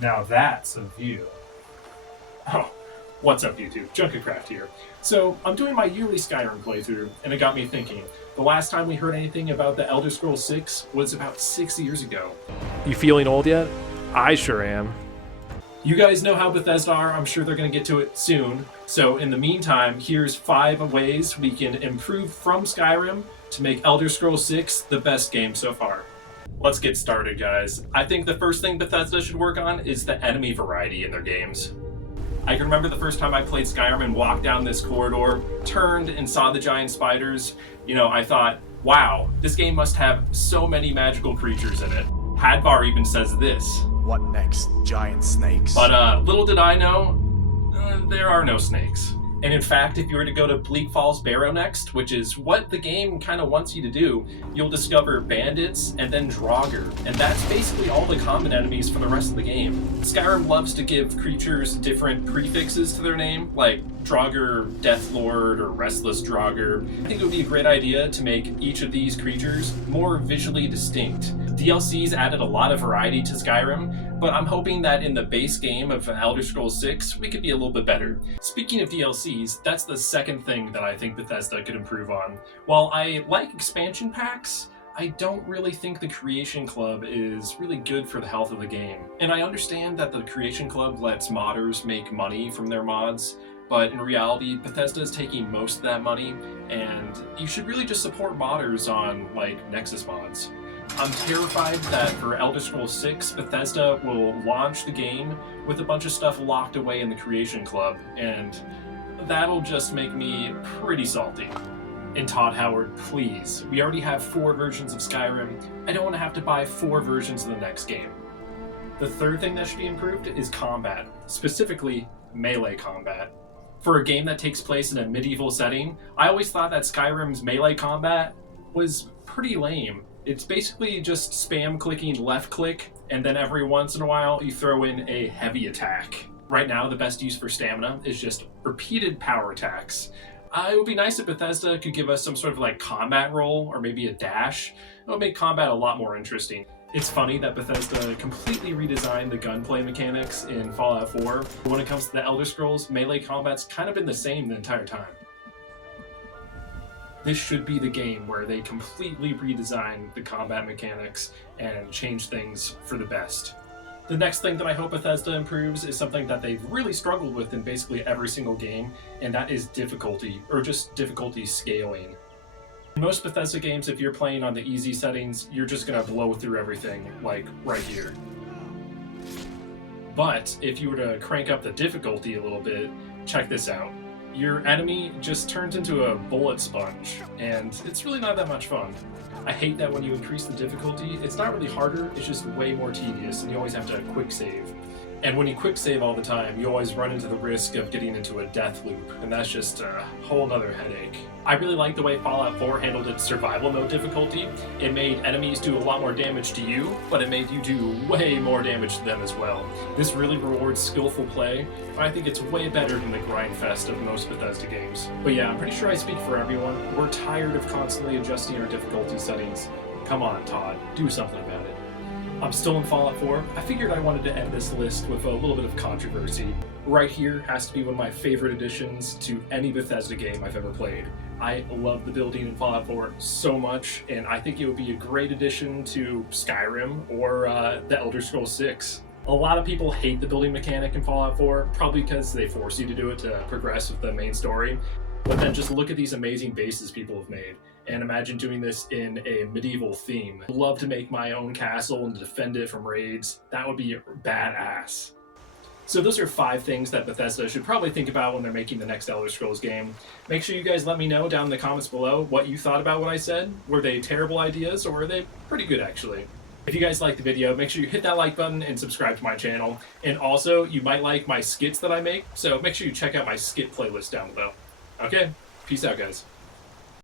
Now that's a view. Oh, what's up YouTube? Junkacraft here. So, I'm doing my yearly Skyrim playthrough, and it got me thinking. The last time we heard anything about the Elder Scrolls 6 was about 6 years ago. You feeling old yet? I sure am. You guys know how Bethesda are, I'm sure they're going to get to it soon. So in the meantime, here's 5 ways we can improve from Skyrim to make Elder Scrolls 6 the best game so far. Let's get started, guys. I think the first thing Bethesda should work on is the enemy variety in their games. I can remember the first time I played Skyrim and walked down this corridor, turned and saw the giant spiders. I thought, wow, this game must have so many magical creatures in it. Hadvar even says this. What next? Giant snakes. But little did I know, there are no snakes. And in fact, if you were to go to Bleak Falls Barrow next, which is what the game kind of wants you to do, you'll discover bandits and then Draugr. And that's basically all the common enemies for the rest of the game. Skyrim loves to give creatures different prefixes to their name, like Draugr, Deathlord, or Restless Draugr. I think it would be a great idea to make each of these creatures more visually distinct. DLCs added a lot of variety to Skyrim, but I'm hoping that in the base game of Elder Scrolls 6, we could be a little bit better. Speaking of DLCs, that's the second thing that I think Bethesda could improve on. While I like expansion packs, I don't really think the Creation Club is really good for the health of the game. And I understand that the Creation Club lets modders make money from their mods, but in reality, Bethesda is taking most of that money, and you should really just support modders on, Nexus mods. I'm terrified that for Elder Scrolls 6, Bethesda will launch the game with a bunch of stuff locked away in the Creation Club, and that'll just make me pretty salty. And Todd Howard, please, we already have 4 versions of Skyrim. I don't want to have to buy 4 versions of the next game. The third thing that should be improved is combat, specifically melee combat. For a game that takes place in a medieval setting, I always thought that Skyrim's melee combat was pretty lame. It's basically just spam clicking left click, and then every once in a while you throw in a heavy attack. Right now, the best use for stamina is just repeated power attacks. It would be nice if Bethesda could give us some sort of combat roll or maybe a dash. It would make combat a lot more interesting. It's funny that Bethesda completely redesigned the gunplay mechanics in Fallout 4. But when it comes to the Elder Scrolls, melee combat's kind of been the same the entire time. This should be the game where they completely redesign the combat mechanics and change things for the best. The next thing that I hope Bethesda improves is something that they've really struggled with in basically every single game, and that is difficulty, or just difficulty scaling. In most Bethesda games, if you're playing on the easy settings, you're just gonna blow through everything, like right here. But if you were to crank up the difficulty a little bit, check this out. Your enemy just turns into a bullet sponge, and it's really not that much fun. I hate that when you increase the difficulty, it's not really harder, it's just way more tedious, and you always have to quick save. And when you quick save all the time, you always run into the risk of getting into a death loop, and that's just a whole nother headache. I really like the way Fallout 4 handled its survival mode difficulty. It made enemies do a lot more damage to you, but it made you do way more damage to them as well. This really rewards skillful play, but I think it's way better than the grind fest of most Bethesda games. But yeah, I'm pretty sure I speak for everyone. We're tired of constantly adjusting our difficulty settings. Come on, Todd, do something about it. I'm still in Fallout 4. I figured I wanted to end this list with a little bit of controversy. Right here has to be one of my favorite additions to any Bethesda game I've ever played. I love the building in Fallout 4 so much, and I think it would be a great addition to Skyrim or the Elder Scrolls 6. A lot of people hate the building mechanic in Fallout 4, probably because they force you to do it to progress with the main story. But then just look at these amazing bases people have made, and imagine doing this in a medieval theme. I'd love to make my own castle and defend it from raids. That would be badass. So those are 5 things that Bethesda should probably think about when they're making the next Elder Scrolls game. Make sure you guys let me know down in the comments below what you thought about what I said. Were they terrible ideas, or were they pretty good actually? If you guys liked the video, make sure you hit that like button and subscribe to my channel. And also, you might like my skits that I make, so make sure you check out my skit playlist down below. Okay, peace out guys.